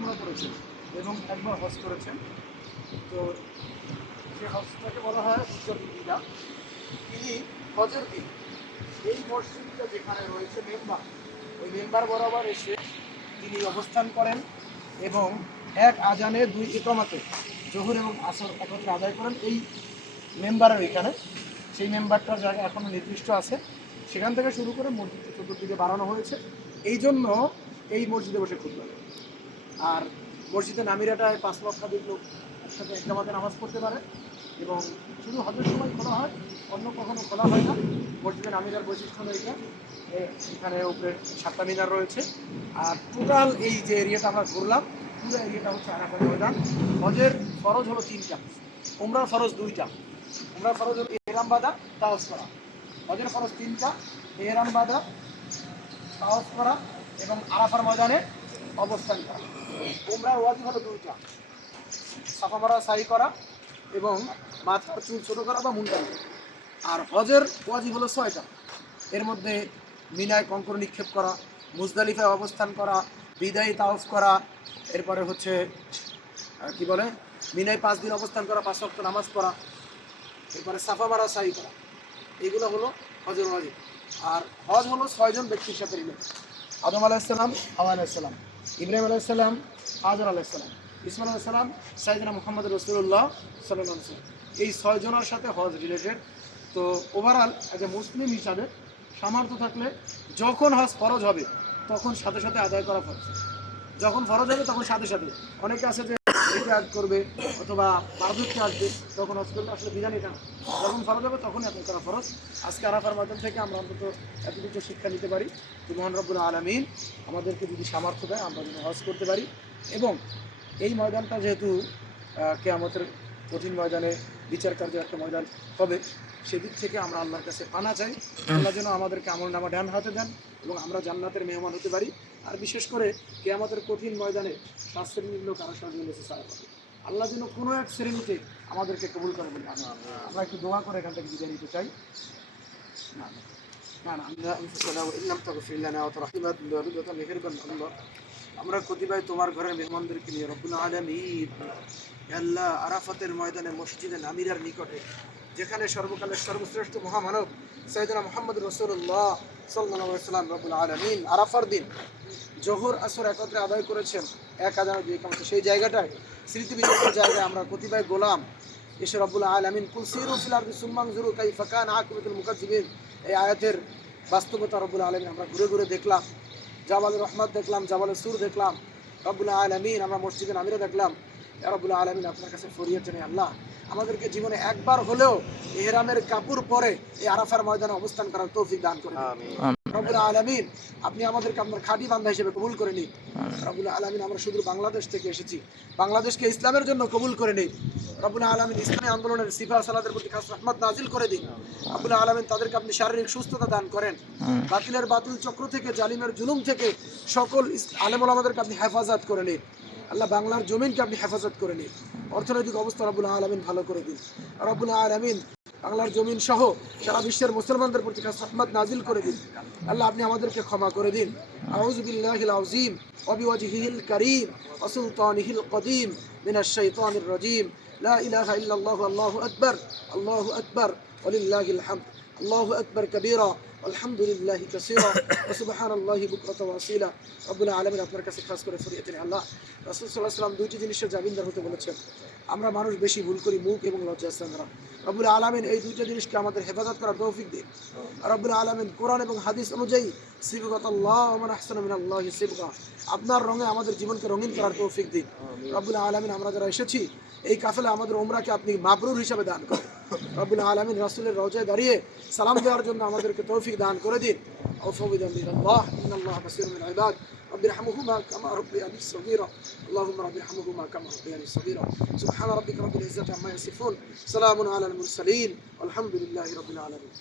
উমরা করেছেন এবং একবার হজ করেছেন। তো সে হজটাকে বলা হয় হজ্জতুল বিদা। তিনি হজের দিন এই মসজিদটা যেখানে রয়েছে মেম্বার, ওই মেম্বার বরাবর এসে তিনি অবস্থান করেন এবং এক আজানে দুই ইকামাতে জোহর এবং আসর একত্রে আদায় করেন এই মেম্বারের ওইখানে। সেই মেম্বারটার জায়গা এখনও নির্দিষ্ট আছে, সেখান থেকে শুরু করে মসজিদটা চতুর্দিকে বাড়ানো হয়েছে। এই জন্য এই মসজিদে বসে খুতবা দেয়। আর মসজিদে নামিরাটায় 5 লক্ষাধিক লোক একসাথে একজামাতে নামাজ পড়তে পারে এবং শুধু হজের সময় খোলা হয়, অন্য কখনো খোলা হয় না। মসজিদে নামিরার বৈশিষ্ট্য হলো এইটা, এখানে উপরে 7টা মিনার রয়েছে। আর টোটাল এই যে এরিয়াটা আমরা ঘুরলাম, পুরো এরিয়াটা হচ্ছে আরাফাত ময়দান। হজের ফরজ হলো 3টা, উমরার ফরজ 2টা। উমরার ফরজ হলো ইহরাম বাঁধা, তাওয়াফ করা। হজের ফরজ 3টা, ইহরাম বাঁধা, তাওয়াফ করা এবং আরাফার ময়দানে অবস্থান করা। উমরার ওয়াজিব হলো 2টা, সাফা মারা, সাই করা এবং মাথার চুল ছোট করা বা মুন্ডানো। আর হজের ওয়াজিব হলো 6টা। এর মধ্যে মিনায় কঙ্কর নিক্ষেপ করা, মুজদালিফায় অবস্থান করা, বিদায়ী তাওয়াফ করা, এরপরে হচ্ছে কি বলে মিনায় 5 দিন অবস্থান করা, 5 ওয়াক্ত নামাজ পড়া, এরপরে সাফা মারা, সাই করা। এইগুলো হলো হজের ওয়াজিব। আর হজ হলো 6 জন ব্যক্তির সাথে রিলেটেড: আদম আলাইহিসসালাম, হাওয়া আলাইহিসসালাম, ইব্রাহিম আলাইহিসসালাম, হাজর আলাইহিসসালাম, ইসমাইল আলাইহিসসালাম, সাইয়েদনা মুহাম্মদ রাসূলুল্লাহ সাল্লাল্লাহু আলাইহি ওয়াসাল্লাম। এই 6 জনের সাথে হজ রিলেটেড। তো ওভারঅল এজ এ মুসলিম হিসাবে সামর্থ্য থাকলে যখন হজ ফরজ হবে তখন সাথে সাথে আদায় করা ফরজ। যখন ফরজ হবে তখন সাথে সাথে। অনেকে আছে যে এটা আদ করবে অথবা বার্ধক্য আসবে তখন হজ করবে, আসলে বিধান এটা না। যখন ফরজ হবে তখনই আদায় করা ফরজ। আজকে আরাফার মাধ্যম থেকে আমরা অন্তত এতটুকু শিক্ষা নিতে পারি যে মহান রব্বুল আলামিন আমাদেরকে যদি সামর্থ্য দেয় আমরা যেন হজ করতে পারি। এবং এই ময়দানটা যেহেতু কিয়ামতের কঠিন ময়দানে বিচার কার্যের একটা ময়দান হবে, সেদিক থেকে আমরা আল্লাহর কাছে পানা চাই। আল্লাহ যেন আমাদেরকে আমলনামা ডান হাতে দেন এবং আমরা জান্নাতের মেহমান হতে পারি। আর বিশেষ করে কিয়ামতের কঠিন ময়দানে 7 শ্রেণীর লোক আরো সাহায্য মিলেছে সারা পাবে। আল্লাহ যেন কোনো এক শ্রেণীতে আমাদেরকে কবুল করে বলে আমরা একটু দোয়া করে এখান থেকে বিদায় নিতে চাই। না আমরা কতিপয় তোমার ঘরের মেহমানদেরকে নিয়ে রব্বুল আলামিন আল্লাহ আরাফাতের ময়দানে মসজিদে নামিরার নিকটে, যেখানে সর্বকালের সর্বশ্রেষ্ঠ মহামানব সাইয়েদনা মুহাম্মদ রাসূলুল্লাহ সাল্লাল্লাহু আলাইহি ওয়াসাল্লাম রব্বুল আলামিন আরাফার দিন জোহর আসর একত্রে আদায় করেছেন এক আজানের দুই ইকামতে, সেই জায়গাটায় স্মৃতি বিজড়িত জায়গায় আমরা কতিপয় গোলাম এসে রব্বুল আলামিন কুল সিরু ফিল আরদি সুম্মা আনজুরু কাইফা কানা আকিবাতুল মুকাজ্জিবিন, এই আয়াতের বাস্তবতা রব্বুল আলামিন আমরা ঘুরে ঘুরে দেখলাম। জাবালুর রহমত দেখলাম, জাবালুর সুর দেখলাম, রব্বুল আলামিন আমরা মসজিদে নামিরা দেখলাম। ইয়া রব্বুল আলামিন আপনার কাছে ফরিয়াদ জানাই আল্লাহ আমাদেরকে জীবনে একবার হলেও ইহরামের কাপড় পরে এই আরাফার ময়দানে অবস্থান করার তৌফিক দান করুন। রব্বুল আলামিন আপনি আমাদেরকে আপনার খাঁটি বান্দা হিসেবে কবুল করে নিন। রব্বুল আলামিন আমরা শুধু বাংলাদেশ থেকে এসেছি, বাংলাদেশকে ইসলামের জন্য কবুল করে নিন। রব্বুল আলামিন ইসলামী আন্দোলনের সিফা সালাদের প্রতি খাস রহমত নাজিল করে দিন। রব্বুল আলামিন তাদেরকে আপনি শারীরিক সুস্থতা দান করেন। বাতিলের বাতিল চক্র থেকে, জালিমের জুলুম থেকে সকল আলেম ওলামাদেরকে আপনি হেফাজত করে নিন। আল্লাহ বাংলার জমিনকে আপনি হেফাজত করে নিন। অর্থনৈতিক অবস্থা রব্বুল আলামিন ভালো করে দিন। রব্বুল আলামিন বাংলার জমিন সহ সারা বিশ্বের মুসলমানদের প্রতি খাস রহমত নাজিল করে দিন। আল্লাহ আপনি আমাদেরকে ক্ষমা করে দিন। আউযু বিল্লাহিল আযীম ওয়া বিওয়াজহিল কারীম ওয়া সুলতানিহিল কদীম মিনাশ শাইতানির রাজীম। লা ইলাহা ইল্লাল্লাহু আল্লাহু আকবার, আল্লাহু আকবার ওয়া লিল্লাহিল হামদ, আল্লাহু আকবার কাবীরা আলহামদুলিল্লাহি কাসীরা ওয়া সুবহানাল্লাহি বুকরাতাও ওয়া আসীলা। রব্বুল আলামিন আপনার কাছে খাস করে ফরিয়াদ জানাই আল্লাহ রাসূল সাল্লাল্লাহু আলাইহি ওয়াসাল্লাম দুইটি জিনিসের জামিনদার হতে বলেছেন। আমরা মানুষ বেশি ভুল করি, মুখ এবং লজ্জাস্থান দ্বারা। রব্বুল আলামিন এই দুইটা জিনিসকে আমাদের হেফাজত করার তৌফিক দিন। রব্বুল আলামিন কোরআন এবং হাদিস অনুযায়ী সিবগাতাল্লাহ ওয়া মান আহসানু মিনাল্লাহি সিবগা, আপনার রঙে আমাদের জীবনকে রঙিন করার তৌফিক দিন। রব্বুল আলামিন আমরা যারা এসেছি এই কাফেলা আমাদের উমরাকে আপনি মাবরুর হিসাবে দান করেন। রব্বুল আলামিন রাসূলের রওজায় দাঁড়িয়ে সালাম দেওয়ার জন্য আমাদেরকে তৌফিক দান করে দিন। আউফু বিদাল্লাহ ইন্নাল্লাহা বাসীরুম বিল ইবাদ। رب ارحمهما كما ربياني صغيرا اللهم رب ارحمهما كما ربياني صغيرا سبحان ربك رب العزة عما يصفون سلام على المرسلين والحمد لله رب العالمين।